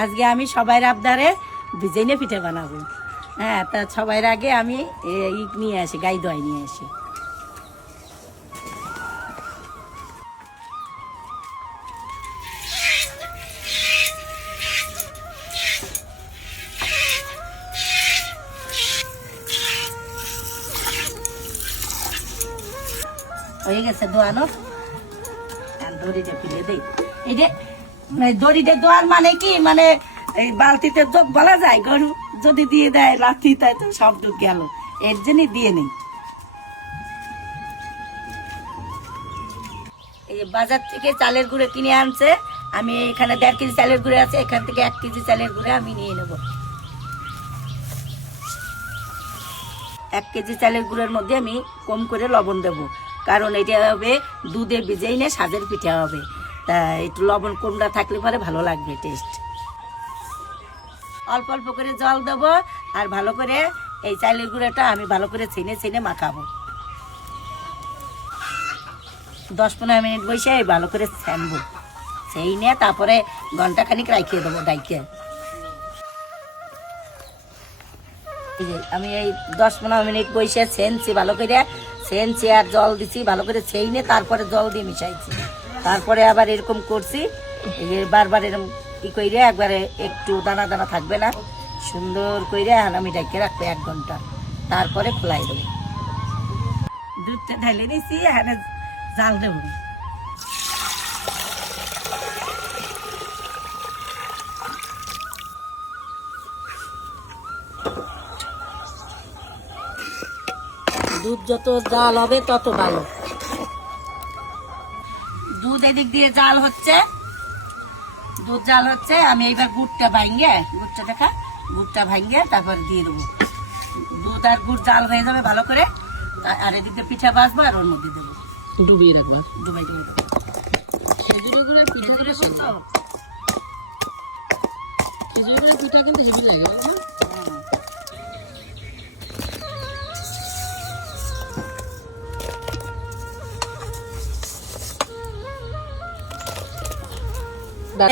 আজকে আমি সবাই আবদারে ভিজাইনে পিঠে বানাবো। হ্যাঁ, তা সবার আগে আমি নিয়ে আসি, গাই দোয়াই নিয়ে আসি। হয়ে গেছে দোয়ানো, দড়িটা ফিরে দেই। এই যে দড়িটা দোয়ার মানে কি, মানে এই বালতিতে বলা যায় গরু যদি দিয়ে দেয় লাথি, তাই তো সব দুধ গেল, এর জন্যই দিয়ে নেই। এই যে বাজার থেকে চালের গুঁড়ো কিনে আনছে, আমি এখানে 1.5 কেজি চালের গুঁড়ো আছে, এখান থেকে 1 কেজি চালের গুঁড়ো আমি নিয়ে নেব। 1 কেজি চালের গুঁড়োর মধ্যে আমি কম করে লবণ দেব, কারণ এটা হবে দুধে ভিজেই না সাজের পিঠা হবে, তা একটু লবণ কমটা থাকলে পরে ভালো লাগবে টেস্ট। অল্প অল্প করে জল দেবো, আর ভালো করে এই চালের গুঁড়োটা আমি ভালো করে ছেনে মাখাবো। 10-15 মিনিট বসে ভালো করে ছানবো, সেই নিয়ে তারপরে ঘন্টাখানিক রাখিয়ে দেবো ডাইকে। আমি এই 10-15 মিনিট বসে ছেনছি ভালো করে, ছেনছি আর জল দিচ্ছি ভালো করে, সেই নিয়ে তারপরে জল দিয়ে মিশাইছি, তারপরে আবার এরকম করছি। বারবার এরকম ই করে একবারে একটু দানা দানা থাকবে না, সুন্দর করে আমি ডাইকে রাখবো 1 ঘন্টা, তারপরে খোলাই দেবো। দুধটা ঢালে নিচ্ছি, এখানে জাল দেবো। দুধ যত জাল হবে তত ভালো। দুধ এদিক দিয়ে জাল হচ্ছে, দুধ জাল হচ্ছে, আমি এইবার গুড়টা ভাঙিয়ে তারপর দিয়ে দেবো। দুধ আর গুড় জাল হয়ে যাবে ভালো করে, আর এদিক দিয়ে পিঠা ভাজবো আর ওর মধ্যে দেবো, ডুবিয়ে রাখবো। ডুবাই দেবো। খেজুরের গুড়ের পিঠা কিন্তু হেভি লাগে না?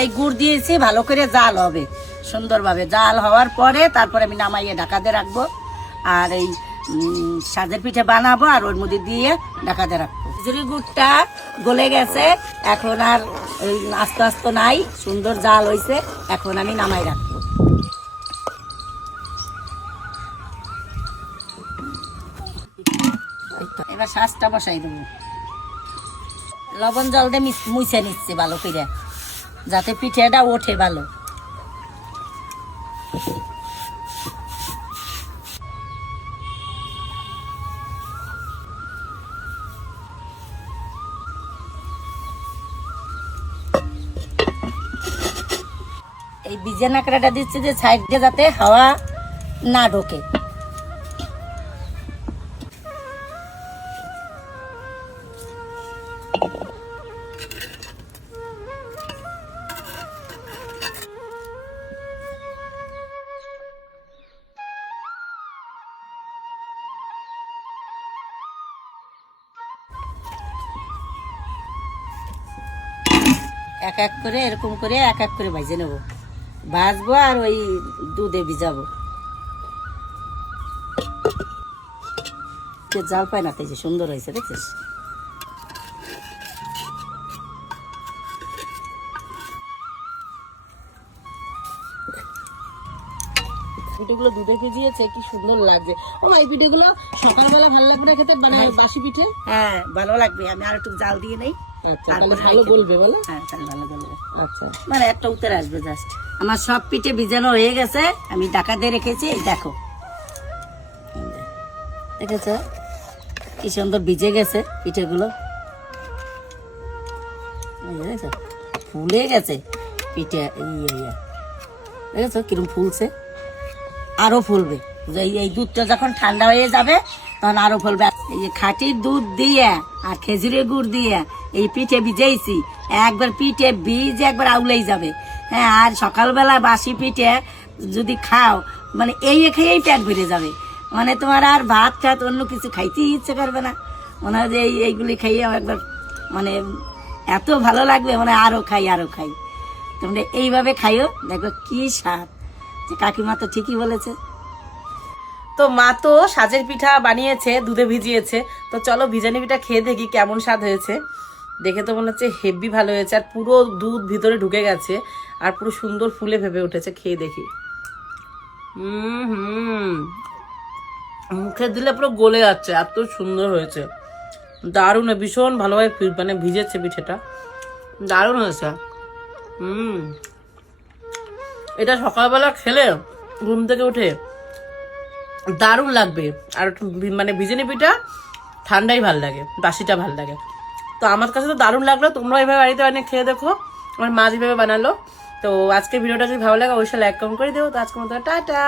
এই গুড় দিয়েছি, ভালো করে জাল হবে সুন্দরভাবে, জাল হওয়ার পরে তারপরে আমি নামাইয়ে ঢাকাতে রাখবো, আর এই সাজের পিঠে বানাবো আর ওর মধ্যে দিয়ে ঢাকাতে রাখবো। খেজুরি গুড়টা গলে গেছে, এখন আর আস্তে আস্তে নাই, সুন্দর জাল হয়েছে, এখন আমি নামাই রাখবো। এবার শাঁসটা বসাই দেবো, লবণ জল দিয়ে মুছে নিচ্ছে ভালো করে, যাতে পিঠেটা ওঠে ভালো। এই বীজের নাকড়াটা দিচ্ছে যে সাইডে যাতে হাওয়া না ঢোকে। এক এক করে এরকম করে এক এক করে ভাজে নেবো, ভাজবো আর ওই দুধে ভিজাবো। জাল পায় না, তাই যে সুন্দর হয়েছে দেখছিস। পিঠেগুলো দুধে ভিজিয়েছে, কি সুন্দর লাগছে। ও এই পিঠেগুলো সকালবেলা ভালো লাগবে খেতে, মানে বাসি পিঠে। হ্যাঁ ভালো লাগবে, আমি আর একটু জাল দিয়ে নেই। আচ্ছা, ভালো বলবে বলো। হ্যাঁ ভালো বলবে। আচ্ছা, মানে একটা উত্তর আসবে জাস্ট। আমার সব পিঠে ভিজানো হয়ে গেছে, আমি ঢাকা দিয়ে রেখেছি। দেখো দেখেছ কি সুন্দর ভিজে গেছে পিঠেগুলো, ফুলে গেছে পিঠে। দেখেছ কিরকম ফুলছে, আরো ফুলবে। এই দুধটা যখন ঠান্ডা হয়ে যাবে তখন আরো ফুলবে। এই যে খাঁটির দুধ দিয়ে আর খেজুরের গুড় দিয়ে এই পিঠে ভিজেইছি, একবার পিঠে বীজ একবার আউলেই যাবে। হ্যাঁ, আর সকালবেলা বাসি পিঠে যদি খাও, মানে এই খেয়েই পেট ভরে যাবে, মানে তোমার আর ভাত টাত অন্য কিছু খাইতেই ইচ্ছে করবে না। মনে হয় যে এইগুলি খাইয়ে একবার মানে এত ভালো লাগবে, মানে আরো খাই। তোমরা এইভাবে খাইও, দেখো কি স্বাদ। যে কাকিমা তো ঠিকই বলেছে। তো মা তো সাজের পিঠা বানিয়েছে, দুধে ভিজিয়েছে। তো চলো ভিজানি পিঠা খেয়ে দেখি কেমন স্বাদ হয়েছে। দেখে তো মনে হচ্ছে হেভি ভালো হয়েছে, আর পুরো দুধ ভিতরে ঢুকে গেছে, আর পুরো সুন্দর ফুলে ভেবে উঠেছে। খেয়ে দেখি। মুখে দিলে পুরো গলে যাচ্ছে, এত সুন্দর হয়েছে। দারুণ, ভীষণ ভালোভাবে মানে ভিজেছে পিঠেটা, দারুণ হয়েছে। এটা সকালবেলা খেলে ঘুম থেকে উঠে দারুণ লাগবে। আর মানে ভিজেনি পিঠা ঠান্ডাই ভাল লাগে, বাসিটা ভাল লাগে। তো আমার কাছে তো দারুণ লাগলো। তোমরা এইভাবে বাড়িতে বানিয়ে খেয়ে দেখো, আমার মা যেভাবে বানালো। তো আজকের ভিডিওটা যদি ভালো লাগে অবশ্যই লাইক কমেন্ট করে দেবো। তো আজকের মতো টাটা।